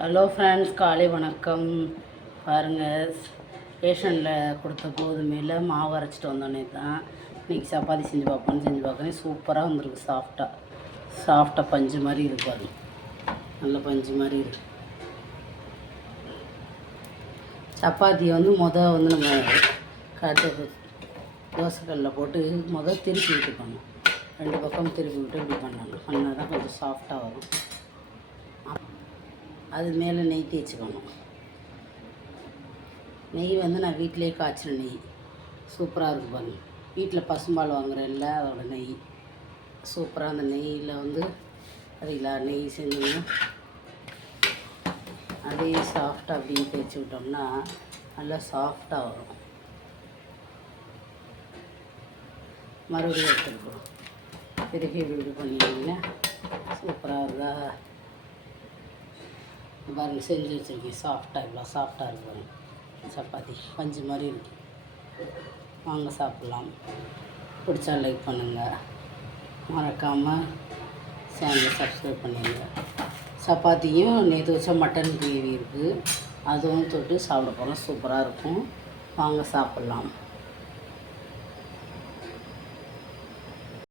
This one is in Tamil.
ஹலோ ஃப்ரெண்ட்ஸ், காலை வணக்கம். பாருங்கள், ரேஷனில் கொடுத்த கோதுமையில் மாவு அரைச்சிட்டு வந்தோடனே தான் இன்றைக்கி சப்பாத்தி செஞ்சு பார்க்குறேன். சூப்பராக வந்துருக்கு. சாஃப்டாக பஞ்சு மாதிரி இருக்கு. பாருங்க, நல்ல பஞ்சு மாதிரி இருக்கு. சப்பாத்தி நம்ம தோசைக்கல்லில் போட்டு திருப்பி விட்டுக்கணும். 2 பக்கம் திருப்பி விட்டு இப்படி பண்ணால் தான் கொஞ்சம் சாஃப்டாக வரும். அது மேலே நெய் தேய்ச்சிக்கணும். நெய் நான் வீட்டிலே காய்ச்சின நெய் சூப்பராக இருக்கும். பாருங்கள், வீட்டில் பசும்பால் வாங்குறேன்ல, அதோட நெய் சூப்பராக. அந்த நெய்யில் அதில் நெய் செஞ்சோம்னா அதே சாஃப்டாக அப்படியே தேய்ச்சி விட்டோம்னா நல்லா சாஃப்டாக வரும். மறுபடியும் எடுத்துருக்கோம். திருப்பி இப்படி பண்ணிங்கன்னா சூப்பராக இருக்கா. பாருங்கள், செஞ்சு வச்சுருக்கேன். இவ்வளோ சாஃப்டாக இருக்கு. பாருங்கள், சப்பாத்தி பஞ்சு மாதிரி இருக்கு. வாங்க சாப்பிட்லாம். பிடிச்சா லைக் பண்ணுங்கள், மறக்காமல் சேனலை சப்ஸ்கிரைப் பண்ணுங்கள். சப்பாத்தியும் நேற்று வச்ச மட்டன் கிரேவி இருக்குது, அதுவும் தொட்டு சாப்பிட போகிறோம். சூப்பராக இருக்கும். வாங்க சாப்பிட்லாம்.